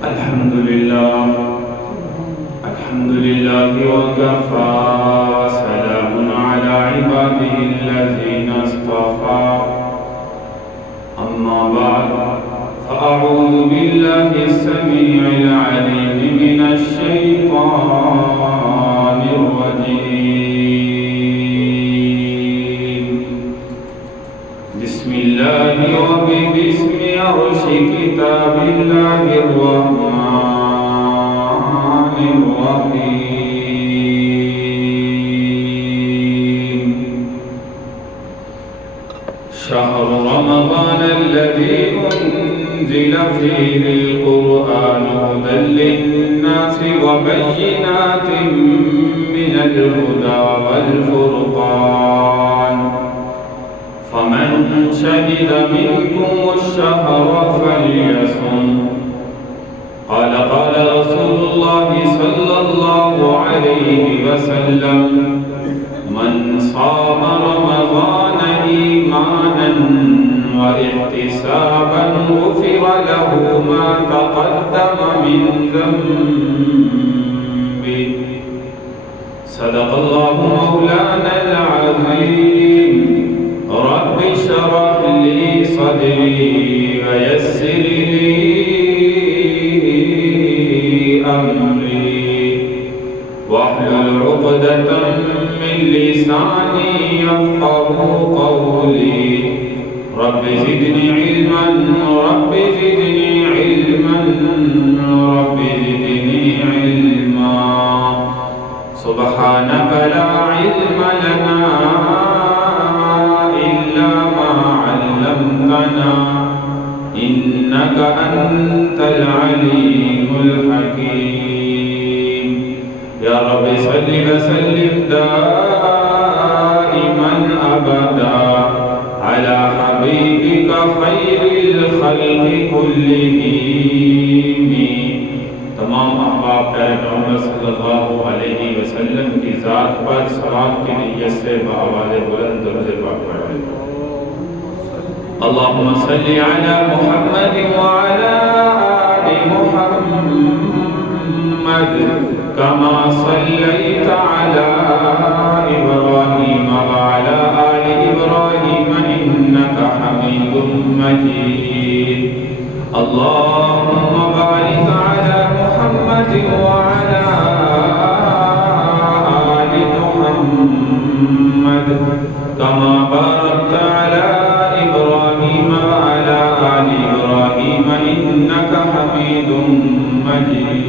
الحمد لله وكفى سلام على عباده الذين اصطفى أما بعد فأعوذ بالله السميع العليم من الشيطان الرجيم بسم الله وباسم عرش كتاب الله الرحمن الرحيم شهر رمضان الذي أنزل فيه القرآن هدى للناس وبينات من الهدى والفرقان فمن شهد منكم الشهر فليصم قال رسول الله صلى الله عليه وسلم من صام رمضان إيمانا واحتسابا غفر له ما تقدم من ذنبه صدق الله مولانا العظيم رب اشرح لي صدري ويسر لي أمري واحلل عقدة من لساني يفقهوا قولي رب زدني علما رب زدني علما رب زدني علما سبحانك لا علم لنا إلا ما علمتنا إنك أنت العليم الحكيم يا رب صل وسلم دائما أبدا على حبيبك خير الخلق كلهم تمام احباب پیارے پیغمبر صلی اللہ علیہ وسلم کی ذات پر صلوات کی نیت سے بآواز بلند درود پاک پڑھیں اللهم صل على محمد وعلى آل محمد كما صليت على إبراهيم وعلى آل إبراهيم إنك حميد مجيد اللهم بارك على محمد وعلى آل محمد كما باركت على إبراهيم وعلى آل إبراهيم إنك حميد مجيد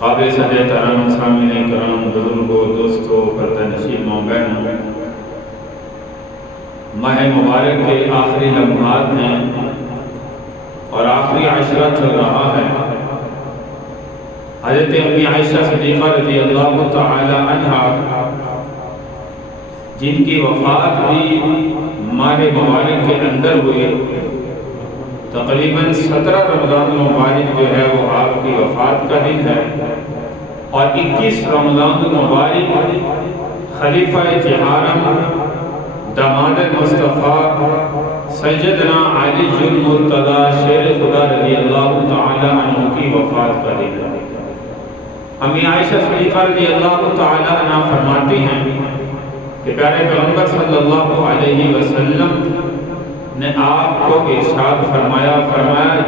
قابل صدر ترام سامعین کرام بزرگوں دوستوں پردہ نشین ماں بہنوں ماہ مبارک کے آخری لمحات ہیں اور آخری عشرہ چل رہا ہے حضرت امی عائشہ صدیقہ رضی اللہ تعالی عنہا جن کی وفات بھی ماہ مبارک کے اندر ہوئی تقریباً 17 رمضان مبارک جو ہے وہ آپ کی وفات کا دن ہے اور 21 رمضان مبارک خلیفہ چہارم داماد مصطفیٰ سیدنا علی المرتضی شیر خدا رضی اللہ تعالی عنہ کی وفات کا دن ہے امی عائشہ صدیقہ رضی اللہ تعالی عنہ فرماتی ہیں کہ پیارے پیغمبر صلی اللہ علیہ وسلم نے آپ کو ارشاد فرمایا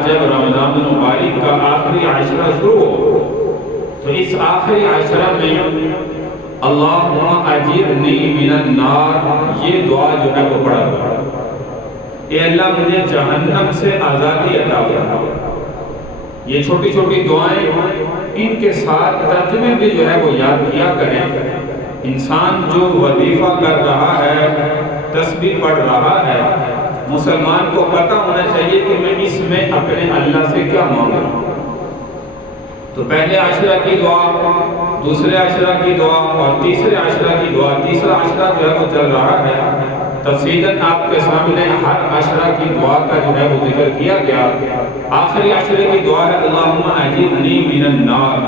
جب رمضان المبارک کا آخری عشرہ شروع ہو تو اس آخری عشرہ میں اللہم اجرنی من النار یہ دعا جو ہے وہ پڑھا گیا اے اللہ مجھے جہنم سے آزادی عطا فرما یہ چھوٹی چھوٹی دعائیں ان کے ساتھ ترجمے بھی جو ہے وہ یاد کیا کریں انسان جو وظیفہ کر رہا ہے تسبیح پڑھ رہا ہے مسلمان کو پتہ ہونا چاہیے کہ میں اس میں اپنے اللہ سے کیا مانگوں تو پہلے عشرہ کی دعا دوسرے عشرہ کی دعا اور تیسرے عشرہ کی دعا تیسرا عشرہ جو ہے وہ چل رہا ہے تفصیلاً آپ کے سامنے ہر عشرہ کی دعا کا جو ہے وہ ذکر کیا گیا آخری عشرے کی دعا ہے اللہم اجرنی من النار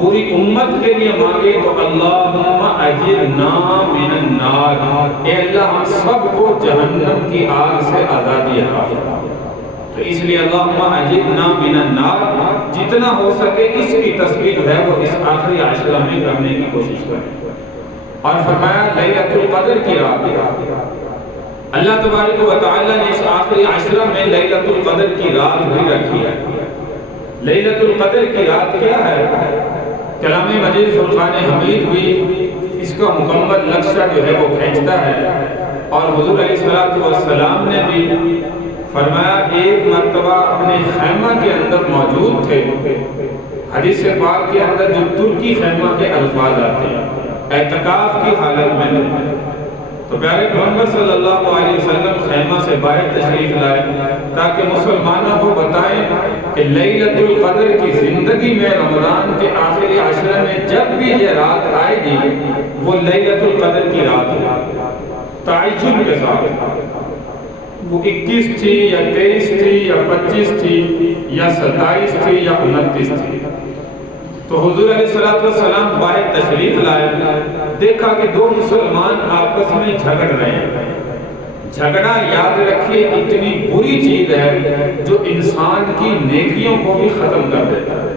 پوری امت کے لیے مانگے تو اللہم اجرنا من النار، اے اللہ ہم سب کو جہنم کی آگ سے آزادی عطا فرما۔ تو اس لیے اللہم اجرنا من النار جتنا ہو سکے اس کی تصویر ہے وہ اس آخری عشرہ میں کرنے کی کوشش کریں۔ اور فرمایا لیلۃ القدر کی رات، اللہ تبارک و تعالیٰ نے اس آخری عشرہ میں لیلۃ القدر کی رات بھی رکھی ہے۔ لیلۃ القدر کی رات کیا ہے؟ کلام مجید فرقان حمید بھی اس کا مکمل نقشہ جو ہے وہ کھینچتا ہے، اور حضور علیہ السلام نے بھی فرمایا ایک مرتبہ اپنے خیمہ کے اندر موجود تھے، حدیث پاک کے اندر جو ترکی خیمہ کے الفاظ آتے ہیں، اعتکاف کی حالت میں تھے، تو پیارے پیغمبر صلی اللہ علیہ وسلم خیمہ سے باہر تشریف لائے تاکہ مسلمانوں کو بتائیں کہ لیلۃ القدر کی زندگی میں رمضان کے آخری عشرے میں جب بھی یہ رات آئے گی وہ لیلۃ القدر کی رات ہے، تعجب کے ساتھ۔ وہ 21 تھی یا 23 تھی یا 25 تھی یا 27 تھی یا 29 تھی۔ تو حضور علیہ السلام باہر تشریف لائے، دیکھا کہ دو مسلمان آپس میں جھگڑ رہے ہیں۔ جھگڑا یاد رکھیے اتنی بری چیز ہے جو انسان کی نیکیوں کو بھی ختم کر دیتا ہے۔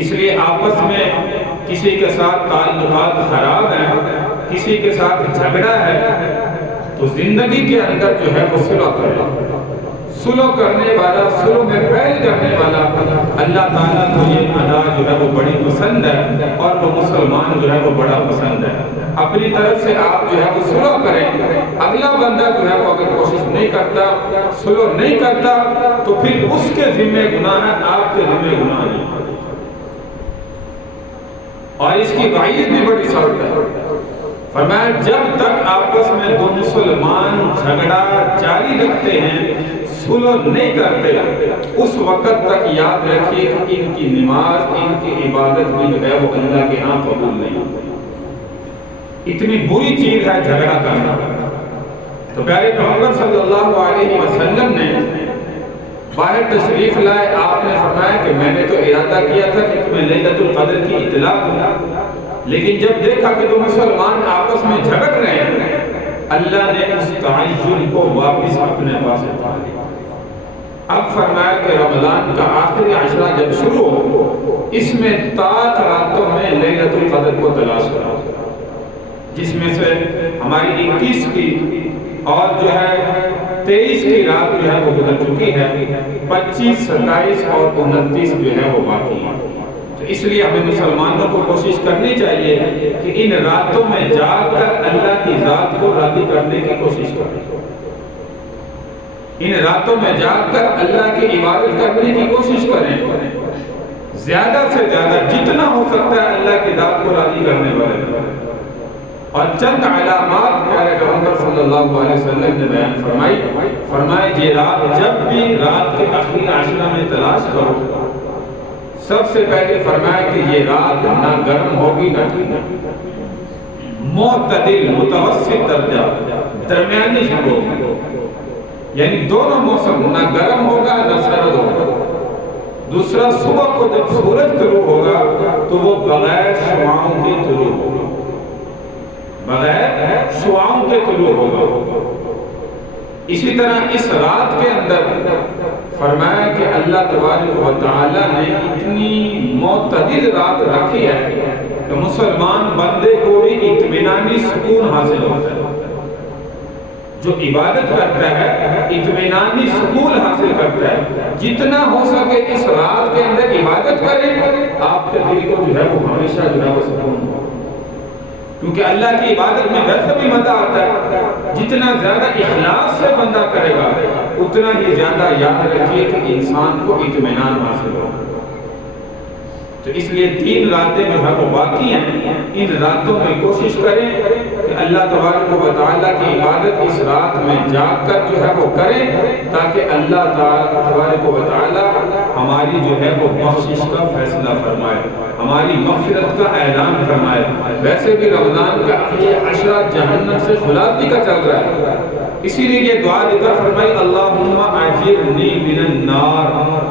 اس لیے آپس میں کسی کے ساتھ تعلقات خراب ہیں، کسی کے ساتھ جھگڑا ہے، تو زندگی کے اندر جو ہے وہ صلح کرے۔ صلح کرنے والا، صلح میں پہل کرنے والا اللہ تعالیٰ کو یہ ادا جو ہے وہ بڑی پسند ہے، اور وہ مسلمان جو ہے وہ بڑا پسند ہے۔ اپنی طرف سے آپ جو ہے وہ صلح کریں، اگلا بندہ جو ہے وہ اگر کوشش نہیں کرتا، صلح نہیں کرتا، تو پھر اس کے ذمہ گناہ ہے، آپ کے ذمہ گناہ نہیں۔ اور اس کی وعید بھی بڑی سخت ہے۔ فرمایا جب تک آپس میں دو مسلمان جھگڑا جاری رکھتے ہیں، صلح نہیں کرتے، اس وقت تک یاد رکھیے کہ ان کی نماز، ان کی عبادت بھی جو ہے وہ اللہ کے ہاں قبول نہیں ہوتی۔ اتنی بری چیز ہے جھگڑا کرنا۔ تو پیارے پیغمبر صلی اللہ علیہ وسلم نے باہر تشریف لائے، آپ نے فرمایا کہ میں نے تو ارادہ کیا تھا کہ تمہیں لیلۃ القدر کی اطلاع دوں، لیکن جب دیکھا کہ دو مسلمان آپس میں جھگڑ رہے ہیں، اللہ نے اس تعین کو واپس اپنے پاس اٹھا لیا۔ اب فرمایا کہ رمضان کا آخری عشرہ جب شروع ہو، اس میں طاق راتوں میں لیلۃ القدر کو تلاش کرو، جس میں سے ہماری 21 کی اور جو ہے 23 کی رات جو ہے وہ گزر چکی ہے، 25، 27 اور 29 جو ہے وہ باقی ہے۔ تو اس لیے ہمیں مسلمانوں کو کوشش کرنی چاہیے کہ ان راتوں میں جاگ کر اللہ کی ذات کو راضی کرنے کی کوشش کریں، ان راتوں میں جاگ کر اللہ کی عبادت کرنے کی کوشش کریں، زیادہ سے زیادہ جتنا ہو سکتا ہے اللہ کی ذات کو راضی کرنے والے بنیں۔ اور چند علامات پیارے پیغمبر صلی اللہ علیہ وسلم نے بیان فرمائے یہ رات جب بھی رات کے آخری عشرہ میں تلاش کرو، سب سے پہلے فرمایا کہ یہ رات نہ گرم ہوگی نہ ٹھنڈی، معتدل متوسط درجہ درمیانی ہوگی، یعنی دونوں موسم، نہ گرم ہوگا نہ سرد ہوگا۔ دوسرا صبح کو جب سورج طلوع ہوگا تو وہ بغیر شعاعوں کے طلوع ہوگا، بغیر شعاعوں کے طلوع ہوگا۔ اسی طرح اس رات کے اندر فرمایا کہ اللہ تبارک و تعالیٰ نے اتنی معتدل رات رکھی ہے کہ مسلمان بندے کو بھی اطمینانی سکون حاصل ہوتا ہے، جو عبادت کرتا ہے اطمینانی سکون حاصل کرتا ہے۔ جتنا ہو سکے اس رات کے اندر عبادت کریں، آپ کے دل کو جو ہے وہ ہمیشہ جو ہے وہ سکون ہو، کیونکہ اللہ کی عبادت میں ویسے بھی مزہ آتا ہے۔ جتنا زیادہ اخلاص سے بندہ کرے گا اتنا ہی زیادہ یاد رکھیے کہ انسان کو اطمینان حاصل ہو۔ تو اس لیے 3 راتیں جو ہے وہ باقی ہیں، ان راتوں میں کوشش کریں کہ اللہ تبارک و تعالیٰ کی عبادت اس رات میں جاگ کر جو ہے وہ کریں، تاکہ اللہ تبارک و تعالیٰ ہماری جو ہے وہ بخشش کا فیصلہ فرمائے، ہماری مغفرت کا اعلان فرمائے۔ ویسے بھی رمضان کا یہ عشرہ جہنم سے خلاصی کا چل رہا ہے، اسی لیے یہ دعا ذکر فرمائی اللہم اجرنی من النار،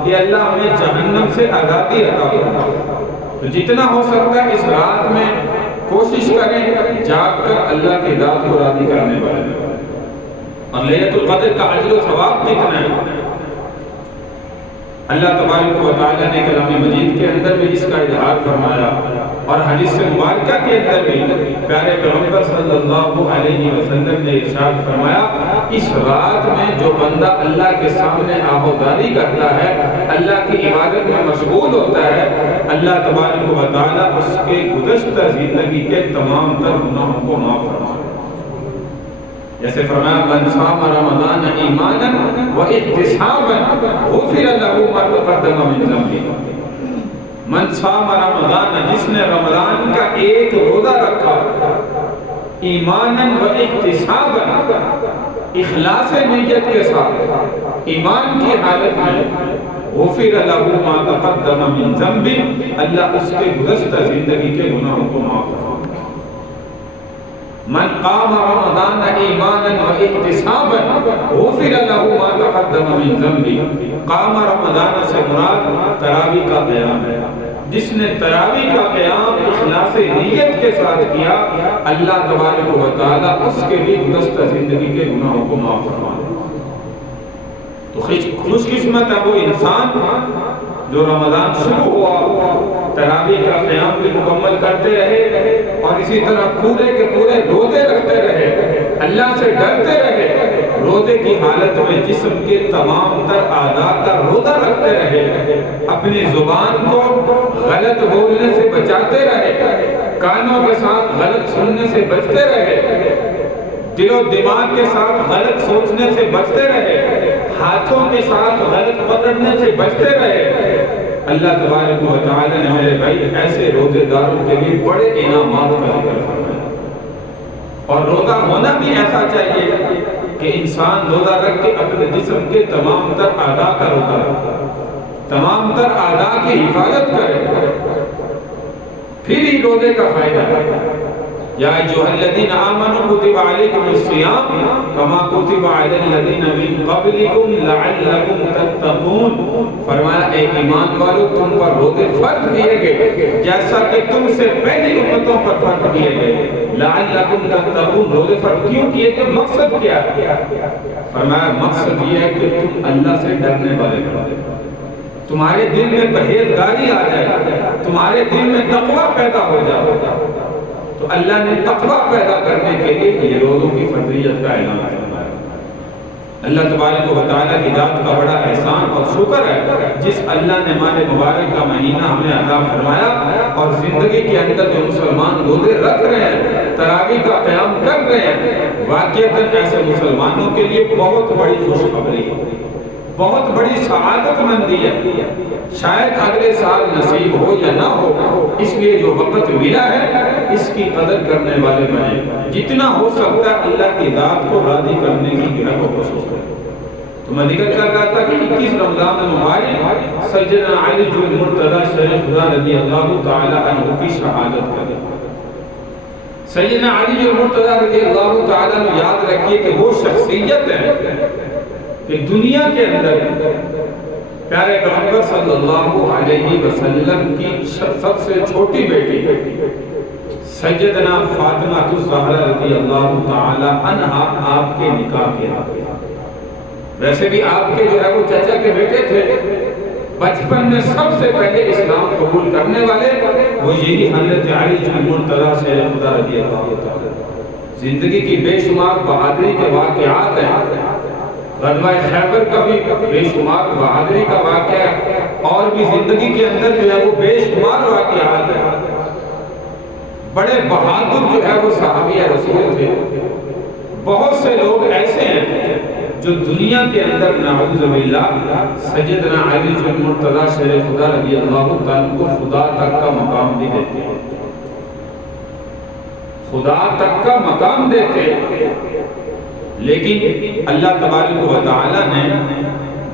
کہ اللہ ہمیں جہنم سے آزادی عطا فرما۔ تو جتنا ہو سکتا ہے اس رات میں کوشش کریں جاگ کر اللہ کی ذات کو راضی کرنے والے. اور لیلۃ القدر کا اجر و ثواب کتنا ہے؟ اللہ تبارک و تعالیٰ نے کلام مجید کے اندر بھی اس کا اظہار فرمایا اور حدیث مبارکہ کے اندر بھی پیارے پیغمبر صلی اللہ علیہ وسلم نے ارشاد فرمایا اس رات میں جو بندہ اللہ کے سامنے آہوازی کرتا ہے، اللہ کی عبادت میں مشغول ہوتا ہے، اللہ تبارک و تعالیٰ اس کے گزشتہ زندگی کے تمام تر گناہوں کو معاف فرماتا ہے. جیسے فرمایا من صام رمضان ایمانا و احتسابا غفر له ما تقدم من ذنبه. من صام رمضان، جس نے رمضان کا ایک روزہ رکھا ایمانا و احتسابا، اخلاص نیت کے ساتھ ایمان کی حالت میں، غفر له ما تقدم من ذنبه، اللہ اس کے گزشتہ زندگی کے گناہوں کو معاف کرتا ہے. من قام رمضان ایمانا و احتسابا غفر له ما تقدم من ذنبه. قام رمضان سے مراد تراویح کا قیام ہے. جس نے تراویح کا قیام اخلاص نیت کے ساتھ کیا، اللہ تبارک و تعالی اس کے بھی گزشتہ زندگی کے گناہوں کو معاف فرمائے. تو خوش قسمت ہے وہ انسان جو رمضان شروع ہوا تراویح کا قیام بھی مکمل کرتے رہے اور اسی طرح پورے کے پورے روزے رکھتے رہے، اللہ سے ڈرتے رہے، روزے کی حالت میں جسم کے تمام تر اعضاء کا روزہ رکھتے رہے، اپنی زبان کو غلط بولنے سے بچاتے رہے، کانوں کے ساتھ غلط سننے سے بچتے رہے، دل و دماغ کے ساتھ غلط سوچنے سے بچتے رہے، ہاتھوں کے ساتھ غلط پکڑنے سے بچتے رہے، اللہ تبارک و تعالی نے میرے بھائی ایسے روزے داروں کے لیے بڑے انعامات کا ذکر فرمایا. اور روزہ ہونا بھی ایسا چاہیے کہ انسان روزہ رکھ کے اپنے جسم کے تمام تر اعضاء کا روزہ رکھے، تمام تر اعضاء کی حفاظت کرے، پھر ہی روزے کا فائدہ ہے. یا ایھا الذین آمنوا کتب علیکم الصیام کما کتب علی الذین من قبلکم لعلکم تتقون. فرمایا اے ایمان والو تم پر روزے فرض کیے گئے جیسا کہ تم سے پہلی امتوں پر فرض کیے گئے. لعلکم تتقون، روزے فرض کیوں کیے گئے؟ مقصد کیا ہے؟ فرمایا مقصد یہ ہے کہ تم اللہ سے ڈرنے والے بنو، تمہارے دل میں پرہیزگاری آ جائے، تمہارے دل میں تقوی پیدا ہو جائے. تو اللہ نے تقوی پیدا کرنے کے لیے یہ روزوں کی فرضیت کا اعلان فرمایا. اللہ تبارک و تعالیٰ کی ذات کا بڑا احسان اور شکر ہے جس اللہ نے ماہ مبارک کا مہینہ ہمیں عطا فرمایا اور زندگی کے اندر جو مسلمان روزے رکھ رہے ہیں، تراویح کا قیام کر رہے ہیں، واقعتاً ایسے مسلمانوں کے لیے بہت بڑی خوشخبری ہے، بہت بڑی سعادت مندی ہے. شاید اگلے سال نصیب ہو یا نہ ہو، اس لیے جو وقت ملا ہے اس کی قدر کرنے والے بنے. جتنا ہو سکتا ہے اللہ کی ذات کو راضی کرنے کی جو ہے وہ کوشش کریں. تو میں ذکر کر رہا تھا کہ 21 رمضان مبارک سیدنا علی المرتضیٰ شریف خدا رضی اللہ تعالی عنہ کی شہادت کریں. سیدنا علی المرتضیٰ رضی اللہ تعالی عنہ یاد رکھیے کہ وہ شخصیت ہے کہ دنیا کے اندر پیارے پیغمبر صلی اللہ علیہ وسلم کی سب سے چھوٹی بیٹی سیدنا فاطمہ الزہرا رضی اللہ تعالی عنہا آپ کے نکاح کے ویسے بھی آپ کے جو ہے وہ چچا کے بیٹے تھے. بچپن میں سب سے پہلے اسلام قبول کرنے والے وہ یہی حضرت علی المرتضیٰ شریف خدا رضی اللہ تعالی. زندگی کی بے شمار بہادری کے واقعات ہیں، غزوہ خیبر کا بھی بے شمار بہادری کا واقعہ ہے، اور بھی زندگی کے اندر جو ہے وہ بے شمار واقعات ہیں. بڑے بہادر جو ہے وہ صحابی رسول تھے. بہت سے لوگ ایسے ہیں جو دنیا کے اندر نعوذ باللہ سیدنا علی المرتضیٰ شریف خدا رضی اللہ تعالیٰ کو خدا تک کا مقام بھی دیتے ہیں، خدا تک کا مقام دیتے ہیں. لیکن اللہ تبارک و تعالی نے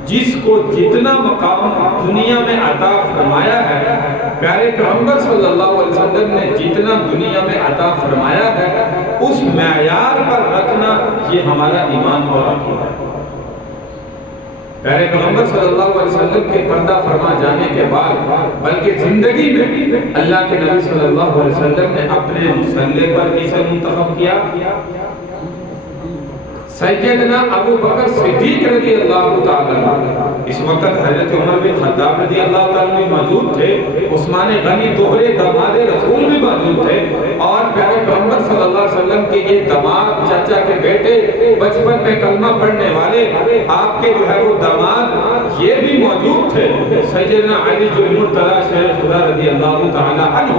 جس کو جتنا مقام دنیا میں عطا فرمایا ہے، پیارے پیغمبر صلی اللہ علیہ وسلم نے جتنا دنیا میں عطا فرمایا ہے، اس معیار پر رکھنا یہ ہمارا ایمان اور عقیدہ ہے. پیارے پیغمبر صلی اللہ علیہ وسلم کے پردہ فرما جانے کے بعد بلکہ زندگی میں اللہ کے نبی صلی اللہ علیہ وسلم نے اپنے مصلی پر کسے منتخب کیا؟ سیدنا ابو بکر صدیق رضی اللہ تعالیٰ۔ اس وقت حضرت عمر بن خطاب رضی اللہ تعالیٰ بھی موجود تھے، عثمان غنی دوہرے داماد رسول بھی موجود تھے، اور پیارے پیغمبر صلی اللہ علیہ وسلم کے یہ داماد چاچا کے بیٹے بچپن میں کلمہ پڑھنے والے آپ کے جو ہے وہ داماد یہ بھی موجود تھے، سیدنا علی المرتضیٰ شیر خدا رضی اللہ تعالیٰ عنہ۔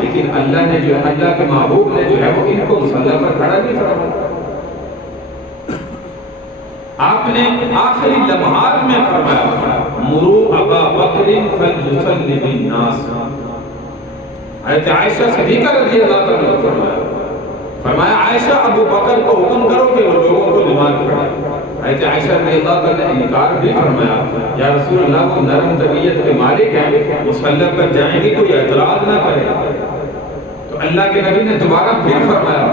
لیکن اللہ نے جو ہے اللہ کے محبوب نے جو ہے وہ ان کو مصلی پر کھڑا نہیں فرمایا۔ آپ نے آخری لمحات میں فرمایا مرو ابا بکر فلیصلی بالناس۔ حضرت عائشہ صدیقہ رضی اللہ تعالیٰ نے فرمایا عائشہ ابو بکر کو حکم کرو کہ وہ لوگوں کو نماز پڑھائے۔ حضرت عائشہ رضی اللہ تعالیٰ نے انکار بھی فرمایا، یا رسول اللہ وہ نرم طبیعت کے مالک ہیں، مصلی پر جائیں گے کوئی اعتراض نہ کرے۔ تو اللہ کے نبی نے دوبارہ پھر فرمایا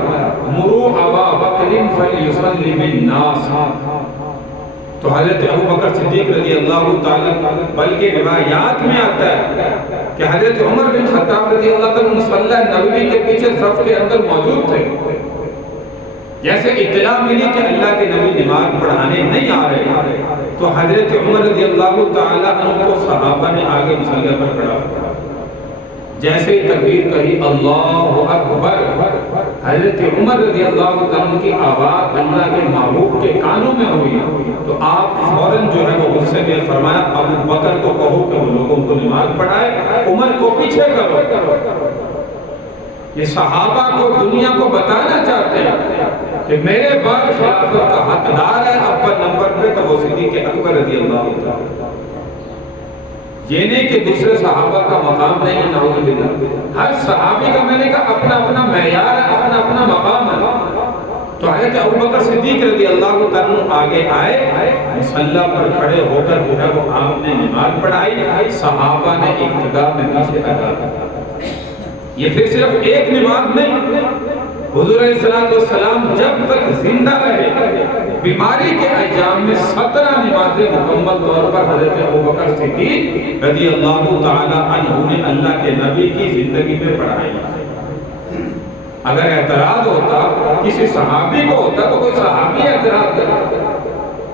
مرو ابا بکر فلیصلی بالناس۔ تو حضرت ابو بکر صدیق رضی اللہ تعالیٰ، بلکہ روایات میں آتا ہے کہ حضرت عمر بن خطاب رضی اللہ تعالیٰ مصلی نبوی کے پیچھے صف کے اندر موجود تھے۔ جیسے اطلاع ملی کہ اللہ کے نبی نماز پڑھانے نہیں آ رہے تو حضرت عمر رضی اللہ تعالیٰ عنہ کو صحابہ نے آگے مصلی پر کھڑا کیا۔ جیسے ہی تکبیر کہی اللہ اکبر، حضرت عمر رضی اللہ عنہ کی آواز اللہ کے محبوب کے کانوں میں ہوئی تو آپ فوراً جو ہے وہ غصے میں فرمایا ابو بکر کو کہو کہ وہ لوگوں کو نماز پڑھائے، عمر کو پیچھے کرو۔ یہ صحابہ کو دنیا کو بتانا چاہتے ہیں کہ میرے بعد خلافت کا حقدار ہے اول نمبر پہ تو وہ صدیق اکبر رضی اللہ عنہ۔ یہ نہیں کہ دوسرے صحابہ کا مقام نہیں ہے، نعوذ باللہ، ہر صحابی کا میں نے کہا اپنا اپنا معیار ہے، اپنا اپنا مقام ہے۔ تو حضرت ابوبکر صدیق رضی اللہ عنہ آگے آئے، مصلی پر کھڑے ہو کر جو ہے وہ آپ نے نماز پڑھائی، صحابہ نے اقتداء میں پیچھے ادا کیا۔ یہ پھر صرف ایک نماز نہیں، حضور علیہ السلام جب تک زندہ رہے بیماری کے ایام میں 17 نمازیں مکمل طور پر حضرت ابوبکر صدیق رضی اللہ تعالی عنہ نے اللہ کے نبی کی زندگی میں پڑھائی۔ اگر اعتراض ہوتا کسی صحابی کو ہوتا تو کوئی صحابی اعتراض کرتا۔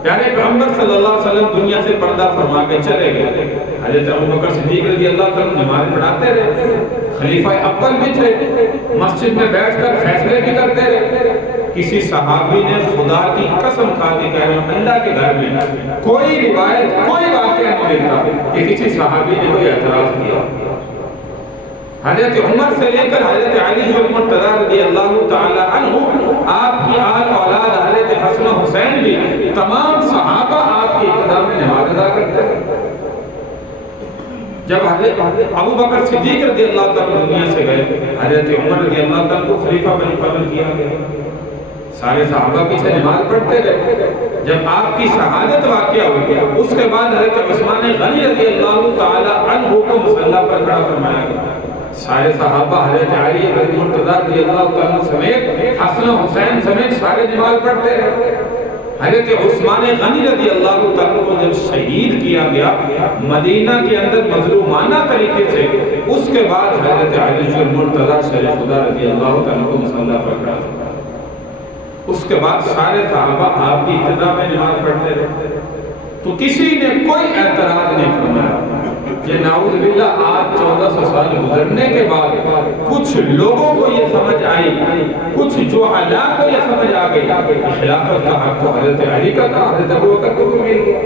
پیارے پیغمبر صلی اللہ علیہ وسلم دنیا سے پردہ فرما کے چلے گئے، حضرت ابوبکر صدیق رضی اللہ عنہ نماز پڑھاتے رہے، خلیفہ اول بھی تھے، مسجد میں بیٹھ کر فیصلے بھی کرتے رہے۔ کسی صحابی نے خدا کی قسم کھا کے کہہ رہا ہوں اللہ کے گھر میں کوئی روایت کوئی واقعہ نہیں ملتا کہ کسی صحابی نے کوئی اعتراض کیا۔ حضرت عمر سے لے کر حضرت علی المرتضیٰ رضی اللہ تعالی عنہ، آپ کی آل اولاد حضرت حسن و حسین بھی، تمام صحابہ آپ کی ابتدا میں نماز ادا کرتے ہیں۔ جب حضرت ابوبکر صدیق رضی اللہ تعالی دنیا سے گئے، حضرت عمر رضی اللہ تعالی کو خلیفہ بن مقرر کیا گیا، سارے صحابہ پیچھے نماز پڑھتے رہے۔ جب آپ کی شہادت واقعہ ہوئی اس کے بعد حضرت عثمان غنی رضی اللہ تعالی عنہ کو مصلی پر کھڑا فرمایا گیا، سارے صحابہ حضرت علی المرتضیٰ رضی اللہ عنہ سمیت حسن و حسین سمیت سارے نماز پڑھتے رہے۔ حضرت عثمان غنی رضی اللہ عنہ کو جب شہید کیا گیا مدینہ کے اندر مظلومانہ طریقے سے، اس کے بعد حضرت علی المرتضیٰ شیر خدا رضی اللہ عنہ کو مصلی پر کھڑا فرمایا۔ اس کے بعد سارے صحابہ آپ کی ابتدا میں نماز پڑھتے رہے تو کسی نے کوئی اعتراض نہیں فرمایا۔ یہ نعوذ باللہ آج 1400 سال گزرنے کے بعد کچھ لوگوں کو یہ سمجھ آئی، کچھ جہلاء کو یہ سمجھ آ گئی خلافت کا حق تو حضرت علی کا تھا، حضرت ابوبکر کو کیوں مل گیا،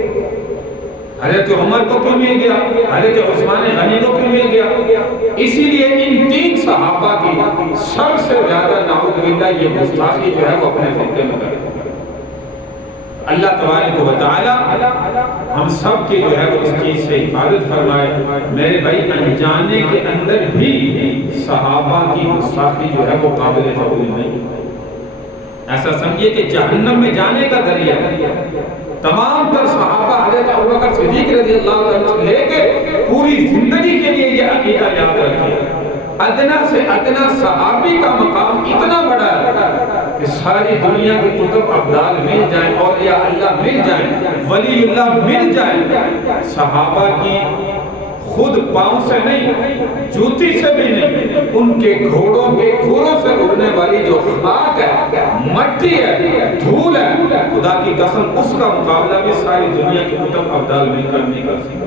حضرت عمر کو کیوں مل گیا، حضرت عثمان غنی کو کیوں مل گیا۔ اسی لیے ان تین صحابہ کی سب سے زیادہ نعوذ باللہ یہ گستاخی جو ہے وہ اپنے فرقے میں کرتے۔ اللہ تبارک و تعالی ہم سب کی جو ہے وہ اس چیز سے حفاظت فرمائے۔ میرے بھائی انجانے کے اندر بھی صحابہ کی گستاخی جو ہے وہ قابل قبول نہیں، ایسا سمجھیے کہ جہنم میں جانے کا ذریعہ تمام تر صحابہ حضرت ابوبکر صدیق رضی اللہ عنہ سے لے کے پوری زندگی کے لیے یہ عقیدہ یاد رکھیے، ادنا سے ادنا صحابی کا مقام اتنا بڑا ہے کہ ساری دنیا کے کتب ابدال مل جائیں، اولیاء اللہ مل جائیں، ولی اللہ مل جائیں، صحابہ کی خود پاؤں سے نہیں، جوتی سے بھی نہیں، ان کے گھوڑوں کے کھوروں سے اڑنے والی جو خاک ہے، مٹی ہے، دھول ہے، خدا کی قسم اس کا مقابلہ بھی ساری دنیا کے کتب ابدال مل کر نہیں کر سکتا۔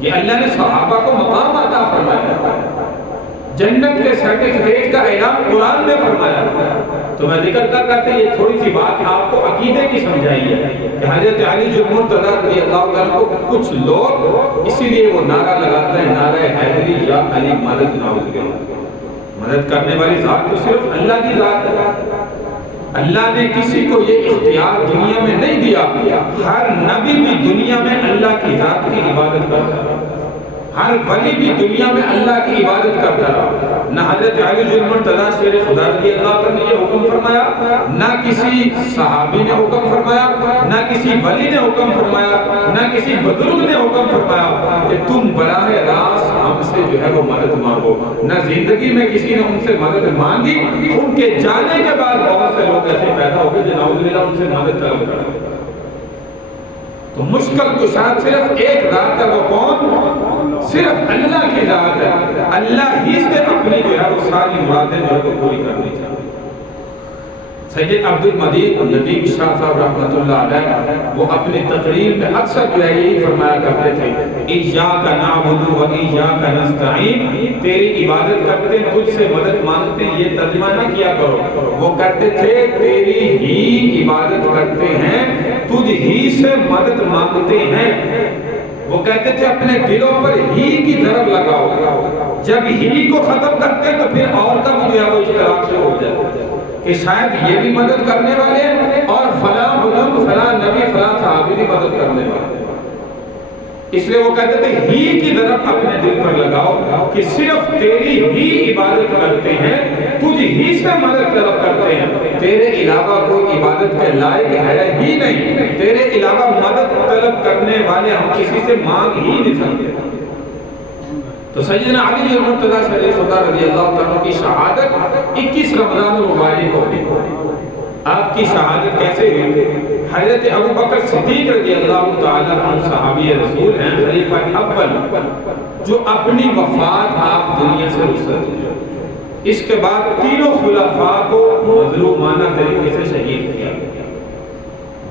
یہ اللہ نے صحابہ کو مقام عطا فرمایا، جنت کے سرٹیفکیٹ کا اعلان قرآن میں فرمایا۔ تو میں ذکر کر رہا تھا، یہ تھوڑی سی بات آپ کو عقیدے کی سمجھائی ہے کہ حضرت علی جو مرتضیٰ رضی اللہ عنہ کو کچھ لوگ اسی لیے وہ نعرہ لگاتے ہیں، نعرہ حیدری یا علی مدد، نعوذ باللہ۔ مدد کرنے والی ذات تو صرف اللہ کی ذات ہے۔ اللہ نے کسی کو یہ اختیار دنیا میں نہیں دیا۔ ہر نبی بھی دنیا میں اللہ کی ذات کی عبادت کرتا ہے، ہر ولی بھی دنیا میں اللہ کی عبادت کرتا رہا۔ نہ حضرت علی المرتضیٰ شیر خدا رضی اللہ عنہ نے یہ حکم فرمایا، نہ کسی صحابی نے حکم فرمایا، نہ کسی ولی نے حکم فرمایا، نہ کسی بزرگ نے حکم فرمایا کہ تم براہ راست ہم سے جو ہے وہ مدد مانگو۔ نہ زندگی میں کسی نے ان سے مدد مانگی، ان کے جانے کے بعد بہت سے لوگ ایسے پیدا ہو گئے جو نعوذ باللہ ان سے مدد طلب کرتے۔ تو مشکل کشا صرف ایک ذات ہے، وہ کون؟ صرف اللہ کی ذات ہے۔ اللہ ہی سے اپنی جو ہے وہ ساری مرادیں جو ہے وہ پوری کرنی چاہیے۔ سید عبد المجید ندیم شاہ صاحب رحمۃ اللہ علیہ وہ اپنی تقریر میں اکثر جو ہے یہی فرمایا کرتے تھے، ایاک نعبد و ایاک نستعین، تیری عبادت کرتے ہیں، تجھ سے مدد مانگتے ہیں، یہ ترجمہ نہ کیا کرو۔ وہ کہتے تھے تیری ہی عبادت کرتے ہیں، تجھ ہی سے مدد مانگتے ہیں۔ وہ کہتے تھے اپنے دلوں پر ہی کی ضرب لگاؤ، جب ہی کو ختم کرتے تو پھر اور کا بھی جو ہے وہ اشتراک سے ہو جائے کہ شاید یہ بھی مدد کرنے والے ہیں اور فلاں بزرگ، فلاں نبی، فلاں صحابی بھی مدد کرنے والے ہیں۔ اس لیے وہ کہتے تھے ہی کی ضرب اپنے دل پر لگاؤ کہ صرف تیری ہی عبادت کرتے ہیں، تجھ ہی سے مدد طلب کرتے ہیں، تیرے علاوہ کوئی عبادت کے لائق ہے ہی نہیں، تیرے علاوہ مدد طلب کرنے والے ہم کسی سے مانگ ہی نہیں سکتے۔ تو سیدنا علی المرتضیٰ شریف خدا رضی اللہ عنہ کی شہادت 21 رمضان المبارک کو ہوئی۔ آپ کی شہادت کیسے ہوئی؟ حضرت ابو بکر صدیق رضی اللہ تعالیٰ عنہ صحابی رسول ہیں، خلیفہ اول، جو اپنی وفات آپ دنیا سے رخصت ہوئے۔ اس کے بعد تینوں خلفاء کو مظلومانہ طریقے سے شہید کیا۔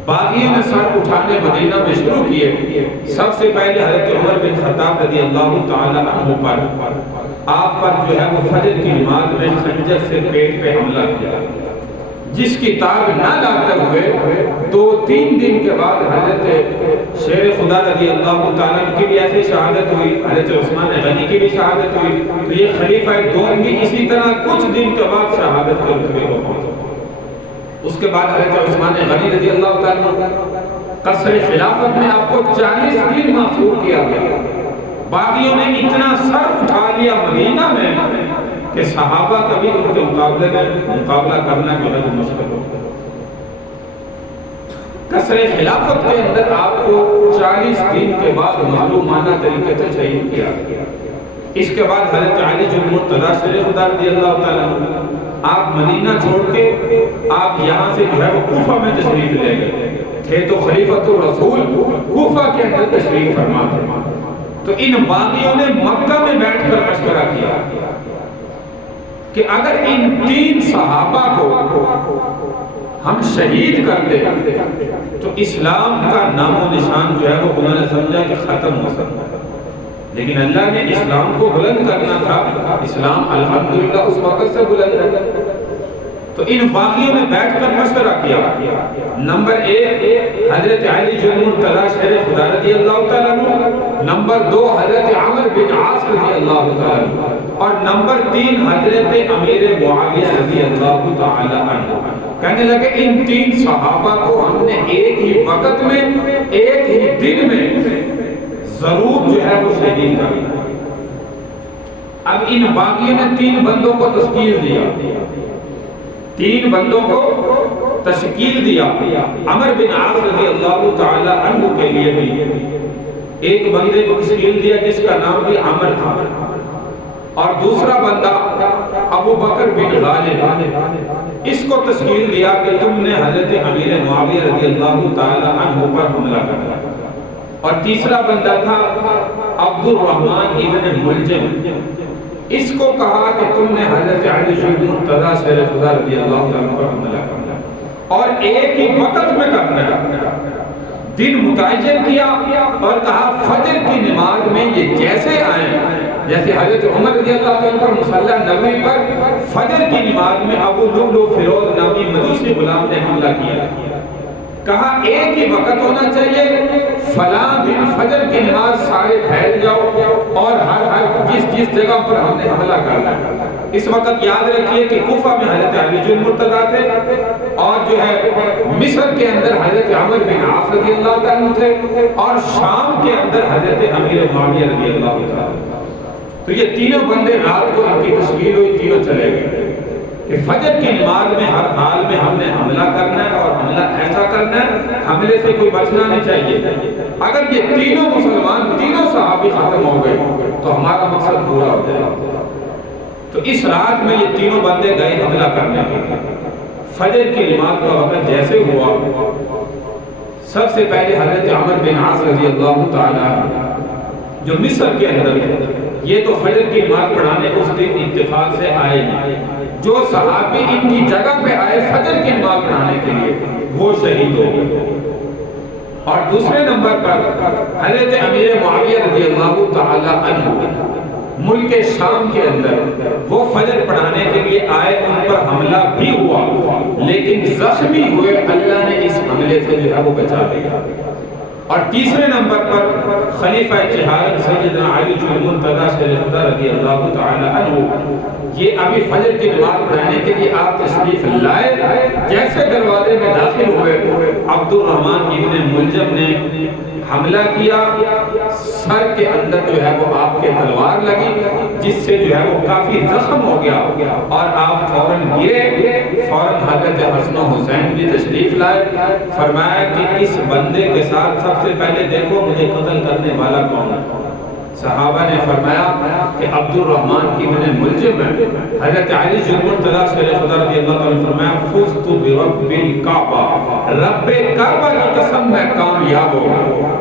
باغیوں نے سر اٹھانے مدینہ میں شروع کیے۔ سب سے پہلے حضرت عمر بن خطاب رضی اللہ تعالیٰ عنہ پر آپ پر جو ہے وہ فجر کی نماز میں خنجر سے پیٹ پہ حملہ کیا، جس کی تاب نہ لاتے ہوئے 2-3 دن کے بعد حضرت شیر خدا رضی اللہ تعالیٰ کی بھی ایسی شہادت ہوئی، حضرت عثمان غنی کی بھی شہادت ہوئی۔ تو یہ خلیفہ دوم بھی اسی طرح کچھ دن کے بعد شہادت کے رتبے کو پہنچا۔ اس کے بعد حضرت عثمان غنی رضی اللہ تعالیٰ قصر خلافت میں آپ کو 40 دن محصور کیا گیا۔ باغیوں نے اتنا سر اٹھا لیا مدینہ میں کہ صحابہ کا بھی ان کے مقابلے میں مقابلہ کرنا جو ہے وہ مشکل ہو گیا۔ قصر خلافت کے اندر آپ کو 40 دن کے بعد مظلومانہ طریقے سے شہید کیا گیا۔ اس کے بعد حضرت علی المرتضیٰ شریف خدا رضی اللہ تعالیٰ آپ مدینہ چھوڑ کے آپ یہاں سے جو ہے وہ کوفہ میں تشریف لے گئے تھے، تو خلیفۃ الرسول کوفہ کے اندر تشریف فرما تھے۔ تو ان باغیوں نے مکہ میں بیٹھ کر مشورہ کیا کہ اگر ان 3 صحابہ کو ہم شہید کر دیں تو اسلام کا نام و نشان جو ہے وہ انہوں نے سمجھا کہ ختم ہو سکتا ہے، لیکن اللہ نے اسلام کو بلند کرنا تھا۔ اسلام الحمدللہ اس وقت سے بلند ہے۔ تو ان باغیوں نے بیٹھ کر مشورہ کیا۔ نمبر 1 حضرت علی المرتضیٰ شیر خدا رضی اللہ تعالیٰ عنہ، نمبر 2 حضرت عمر بن عاص رضی اللہ تعالیٰ عنہ، اور نمبر 3 حضرت امیر معاویہ رضی اللہ تعالیٰ عنہ۔ کہنے لگے ان 3 صحابہ کو ہم نے ایک ہی وقت میں، ایک ہی دن میں ضرور جو ہے وہ شہید کرنا۔ اب ان باغیوں نے 3 بندوں کو تشکیل دیا، 3 بندوں کو تشکیل دیا۔ عمر بن عاص رضی اللہ تعالی عنہ کے لیے بھی ایک بندے کو تشکیل دیا جس کا نام بھی عمر تھا، اور دوسرا بندہ ابو بکر بن غالب، اس کو تشکیل دیا کہ تم نے حضرت امیر معاویہ رضی اللہ تعالی عنہ پر حملہ کرا، اور تیسرا بندہ تھا عبد الرحمن ابن ملجم، اس کو کہا کہ تم نے حضرت علی بن مرتضی شیر خدا رضی اللہ تعالی عنہ پر حملہ کرنا اور ایک ہی وقت میں کرنا ہے۔ دن متعین کیا اور کہا فجر کی نماز میں یہ جیسے آئیں، جیسے حضرت عمر رضی اللہ تعالیٰ پر مصلی نبوی پر فجر کی نماز میں ابو لؤلؤ فیروز نامی مجوسی غلام نے حملہ کیا، کہا ایک ہی وقت ہونا چاہیے، فلاں دن فجر کی نماز سارے پھیل جاؤ اور ہر جس جگہ پر ہم نے حملہ کرنا ہے۔ اس وقت یاد رکھیے کہ کوفہ میں حضرت علی بن مرتضی تھے، اور جو ہے مصر کے اندر حضرت عمر بن عاص رضی اللہ تعالیٰ تھے، اور شام کے اندر حضرت امیر معاویہ رضی اللہ تعالیٰ۔ تو یہ تینوں بندے رات کو ان کی تشکیل ہوئی، تینوں چلے گئے کہ فجر کی نماز میں ہر حال میں ہم نے حملہ کرنا ہے، اور حملہ ایسا کرنا ہے حملے سے کوئی بچنا نہیں چاہیے۔ اگر یہ تینوں مسلمان، تینوں صحابی ختم ہو گئے تو ہمارا مقصد پورا ہو جائے گا۔ تو اس رات میں یہ تینوں بندے گئے حملہ کرنے کے لیے۔ فجر کی نماز کا وقت جیسے ہوا، سب سے پہلے حضرت عمر بن عاص رضی اللہ تعالیٰ جو مصر کے اندر تھے، یہ تو فجر کی نماز پڑھانے اس دن اتفاق سے آئے نہیں، جو صحابی ان کی جگہ پہ آئے فجر کی نماز پڑھانے کے لیے وہ شہید ہو گئے۔ اور دوسرے نمبر پر حضرت امیر معاویہ رضی اللہ تعالیٰ عنہ ملک شام کے اندر وہ فجر پڑھانے کے لیے آئے، ان پر حملہ بھی ہوا لیکن زخمی ہوئے، اللہ نے اس حملے سے جو ہے وہ بچا لیا۔ اور تیسرے نمبر پر خلیفہ چہار سیدنا علی بن مرتضی شیر خدا رضی اللہ تعالی عنہ، یہ ابھی فجر کی نماز پڑھانے کے لیے آپ تشریف لائے، جیسے دروازے میں داخل ہوئے عبد الرحمن ابن ملجم نے حملہ کیا، سر کے اندر جو ہے وہ آپ کے تلوار لگی، جس سے جو ہے وہ کافی زخم ہو گیا، اور آپ فوراً گرے۔ فوراً حضرت حسن و حسین بھی تشریف لائے، فرمایا کہ اس بندے کے ساتھ سب سے پہلے دیکھو مجھے قتل کرنے والا کون ہے۔ صحابہ نے فرمایا کہ عبد الرحمن ابن ملجم ہے۔ حضرت علی بن مرتضی شیر خدا رضی اللہ تعالیٰ فرمایا فزت برب الکعبہ، رب کعبہ کی قسم میں کامیاب ہو گیا۔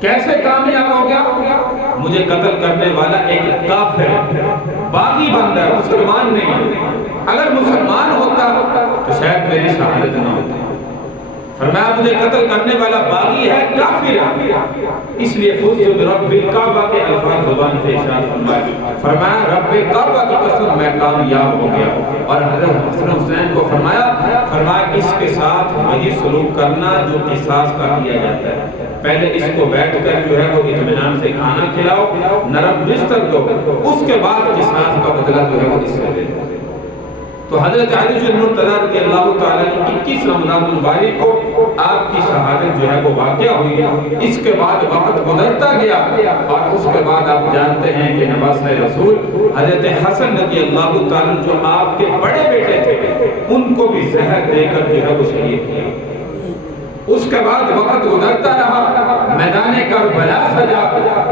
کیسے کامیاب ہو گیا؟ مجھے قتل کرنے والا ایک کافر ہے، باغی بندہ ہے، مسلمان نہیں ہے۔ اگر مسلمان ہوتا تو شاید میری شہادت نہ ہوتی۔ فرمایا مجھے قتل کرنے والا باغی ہے، کافر ہے، اس لیے فزت برب الکعبہ کے الفاظ زبان سے ارشاد فرمایا، فرمایا رب کعبہ کی قسم میں کامیاب ہو گیا۔ اور حضرت حسن حسین کو فرمایا اس کے ساتھ وہی سلوک کرنا جو قصاص کا کیا جاتا ہے، پہلے اس کو بیٹھ کر جو ہے وہ اطمینان سے کھانا کھلاؤ، نرم بستر دو، اس کے بعد قصاص کا بدلہ جو ہے وہ اس سے دے۔ تو حضرت علی بن مرتضی رضی اللہ تعالیٰ 21 رمضان المبارک کو آپ کی شہادت جو ہے وہ واقع ہوئی۔ اس کے بعد وقت گزرتا گیا، اور اس کے بعد آپ جانتے ہیں کہ نواسۂ رسول حضرت حسن رضی اللہ تعالیٰ جو آپ کے بڑے بیٹے تھے، ان کو بھی زہر دے کر جو ہے وہ شہید کیا۔ اس کے بعد وقت گزرتا رہا، میدان کربلا سجا۔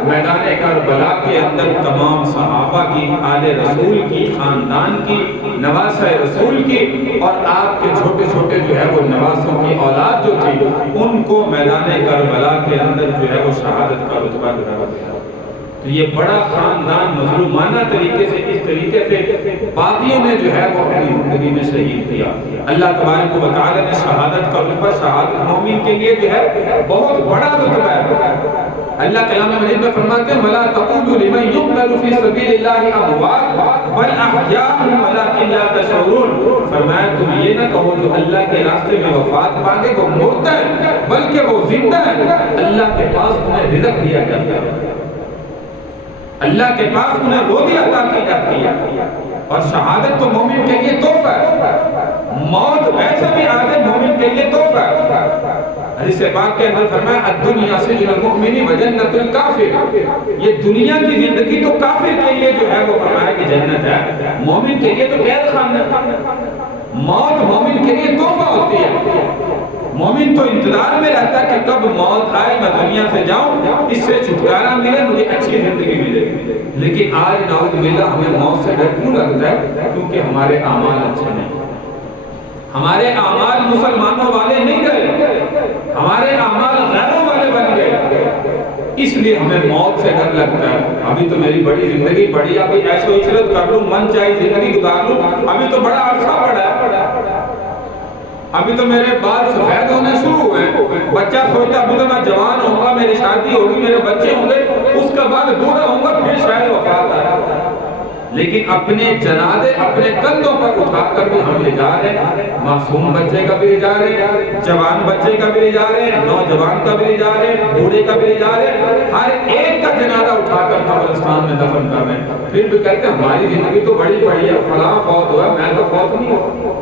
میدان کربلا کے اندر تمام صحابہ کی، آل رسول کی، خاندان کی، نواسۂ رسول کی، اور آپ کے چھوٹے چھوٹے جو ہے وہ نواسوں کی اولاد جو تھی، ان کو میدان کربلا کے اندر جو ہے وہ شہادت کا رتبہ دیا گیا۔ تو یہ بڑا خاندان مظلومانہ طریقے سے، اس طریقے سے باغیوں نے جو ہے وہ اپنی زندگی میں شہید کیا۔ اللہ تبارک و تعالی نے شہادت کا رتبہ، شہادت مومن کے لیے جو ہے بہت بڑا رتبہ ہے۔ اللہ کلام مجید میں فرماتے ہیں وَلَا تَقُولُوا لِمَنْ يُقْتَلُ فِي سَبِيلِ اللَّهِ أَمْوَاتٌ بَلْ أَحْيَاءٌ وَلَٰكِن لَا تَشْعُرُونَ، فرمایا تم یہ نہ کہو جو اللہ کے راستے میں وفات پائے وہ مردہ ہے، بلکہ وہ زندہ ہے، اللہ کے پاس انہیں رزق دیا جاتا ہے، اللہ کے پاس انہیں روزی عطا کی جاتی ہے۔ اور شہادت تو مومن کے لیے تحفہ ہے، موت ویسے بھی آگے مومن کے لیے تحفہ ہے۔ حدیث پاک کے اندر فرمایا الدنیا سجن المؤمن وجنت الکافر، یہ دنیا کی زندگی تو کافر کے لیے جو ہے وہ فرمایا کہ جنت ہے، مومن کے لیے تو قید خانہ ہے۔ موت مومن کے لیے تحفہ ہوتی ہے، مومن تو انتظار میں رہتا ہے کہ کب موت آئے، میں دنیا سے جاؤں، اس سے چھٹکارا ملے، مجھے اچھی زندگی ملے۔ لیکن آج نعوذ باللہ ہمیں موت سے ڈر کیوں لگتا ہے؟ کیونکہ ہمارے اعمال اچھے نہیں، ہمارے اعمال مسلمانوں والے نہیں رہے، ہمارے اعمال غیروں والے بن گئے۔ اس لیے ہمیں موت سے ڈر لگتا ہے۔ ابھی تو میری بڑی زندگی پڑی، ابھی عیش و عشرت کر لوں، من چاہے زندگی گزار لوں، ابھی تو بڑا عرصہ پڑا ہے، ابھی تو میرے بال سفید ہونے شروع ہوئے ہیں۔ بچہ سوچتا ابھی تو میں جوان ہوں گا، میری شادی ہوگی، میرے بچے ہوں گے، اس کے بعد بوڑھا ہوں گا، پھر شاید وفات آئے۔ لیکن اپنے جنازے اپنے کندھوں پر اٹھا کر بھی ہم لے جا رہے ہیں، معصوم بچے کا بھی لے جا رہے ہیں، جوان بچے کا بھی لے جا رہے ہیں، نوجوان کا بھی لے جا رہے ہیں، بوڑھے کا بھی لے جا رہے ہیں، ہر ایک کا جنازہ اٹھا کر قبرستان میں دفن کر رہے ہیں۔ پھر بھی کہتے ہیں ہماری زندگی تو بڑی پڑی ہے، فلاں فوت ہوا، میں تو فوت نہیں ہوا۔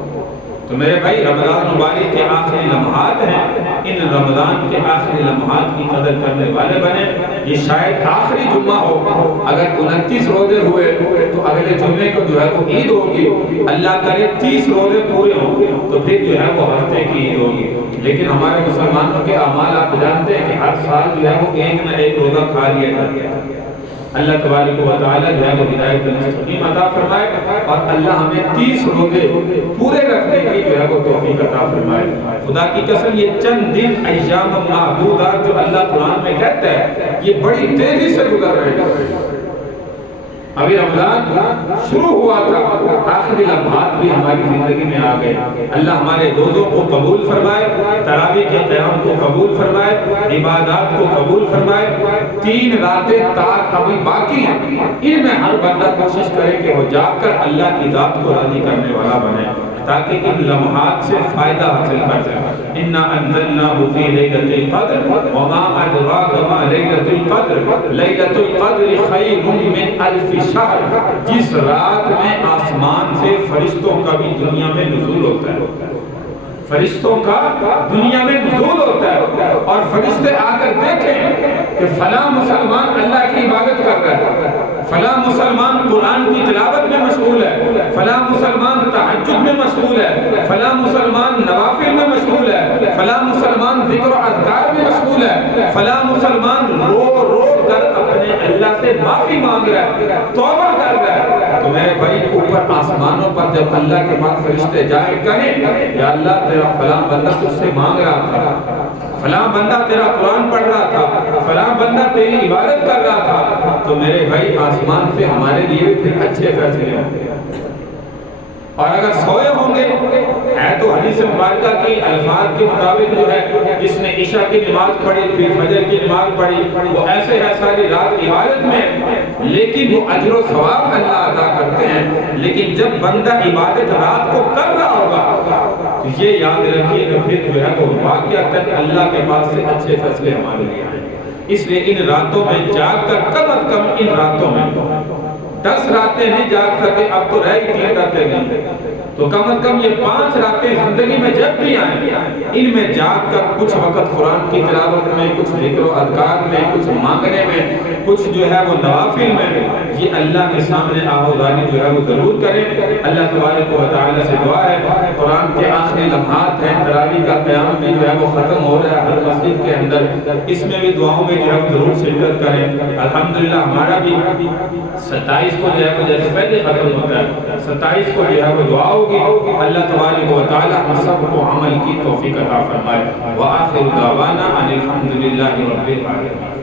تو میرے بھائی رمضان مبارک کے آخری لمحات ہیں، ان رمضان کے آخری لمحات کی قدر کرنے والے بنے۔ یہ شاید آخری جمعہ ہو، اگر 29 روزے ہوئے تو اگلے جمعے کو جو ہے وہ عید ہوگی، اللہ کرے 30 روزے پورے ہوں تو پھر جو ہے وہ ہفتے کی عید ہوگی۔ لیکن ہمارے مسلمانوں کے اعمال آپ جانتے ہیں کہ ہر سال جو ہے وہ ایک نہ ایک روزہ کھا لیا جاتا ہے۔ اللہ تبارک و تعالیٰ جو ہے وہ ہدایت مستقیم عطا فرمائے، اور اللہ ہمیں 30 روزے پورے رکھنے کی جو ہے وہ توفیق عطا فرمائے۔ خدا کی قسم یہ چند دن ایام معدودات جو اللہ قرآن میں کہتا ہے، یہ بڑی تیزی سے گزر رہے ہیں۔ ابھی رمضان شروع ہوا تھا، آخری لمحات بھی ہماری زندگی میں آ گئے۔ اللہ ہمارے روزوں کو قبول فرمائے، تراویح کے قیام کو قبول فرمائے، عبادات کو قبول فرمائے۔ 3 راتیں تاک ابھی باقی ہیں، ان میں ہر بندہ کوشش کرے کہ وہ جاگ کر اللہ کی ذات کو راضی کرنے والا بنے، تاکہ ان لمحات سے فائدہ حاصل کر جائے۔ اِنَّا أَنزَلْنَاهُ فِي لَيْلَةِ الْقَدْرِ وَمَا أَدْرَاكَ مَا لَيْلَةُ الْقَدْرِ لَيْلَةُ الْقَدْرِ خَيْرٌ مِّنْ أَلْفِ شَهْرٍ۔ جس رات میں آسمان سے فرشتوں کا بھی دنیا میں نزول ہوتا ہے، فرشتوں کا دنیا میں نزول ہوتا ہے، اور فرشتے آ کر دیکھیں کہ فلاں مسلمان اللہ کی عبادت کر رہا ہے، فلاں مسلمان قرآن کی تلاوت میں مشغول ہے، فلاں مسلمان تہجد میں مشغول ہے، فلاں مسلمان نوافل میں مشغول ہے، فلاں مسلمان ذکر و اذکار میں مشغول ہے، فلاں مسلمان رو رو کر اپنے اللہ سے معافی مانگ رہا ہے، توبہ کر رہا ہے۔ تو میرے بھائی اوپر آسمانوں پر جب اللہ کے پاس فرشتے جائیں کہیں یا اللہ تیرا فلاں بندہ تجھ سے مانگ رہا تھا، فلاں بندہ تیرا قرآن پڑھ رہا تھا، فلاں بندہ تیری عبادت کر رہا تھا، تو میرے بھائی آسمان سے ہمارے لیے پھر اچھے فیصلے ہوں گے۔ اور اگر سوئے ہوں گے، ہے تو حدیث مبارکہ کی الفاظ کے مطابق جو ہے جس نے عشاء کی نماز پڑھی پھر فجر کی نماز پڑھی، وہ ایسے ہے ساری رات عبادت میں، لیکن وہ اجر و ثواب اللہ عطا کرتے ہیں۔ لیکن جب بندہ عبادت رات کو کر رہا ہوگا تو یہ یاد رکھیے کہ پھر جو ہے وہ واقعتاً اللہ کے پاس سے اچھے فیصلے ہمارے لیے آئیں۔ اس لیے ان راتوں میں جاگ کر کم از کم ان راتوں میں 10 راتیں نہیں جاگ سکے، اب تو رہ 3 راتیں نہیں، تو کم از کم یہ 5 راتیں زندگی میں جب بھی آئیں، ان میں جاگ کر کچھ وقت قرآن کی تلاوت میں، کچھ ذکر و اذکار میں، کچھ مانگنے میں، کچھ جو ہے وہ نوافل میں، یہ اللہ کے سامنے آہوازانی جو ہے وہ ضرور کریں۔ اللہ تبارک و تعالیٰ سے دعا ہے، قرآن کے آخری لمحات ہیں، تراویح کا قیام بھی جو ہے وہ ختم ہو رہا ہے ہر مسجد کے اندر، اس میں بھی دعاؤں میں جو ہے وہ ضرور شرکت کریں۔ الحمدللہ ہمارا بھی 27 کو جو ہے وہ جیسے پہلے ختم ہوتا ہے، 27 کو جو ہے وہ دعا ہوگی۔ اللہ تبارک و تعالی ہم سب کو عمل کی توفیق عطا فرمائے۔ وآخر دعوانا ان الحمدللہ رب العالمین۔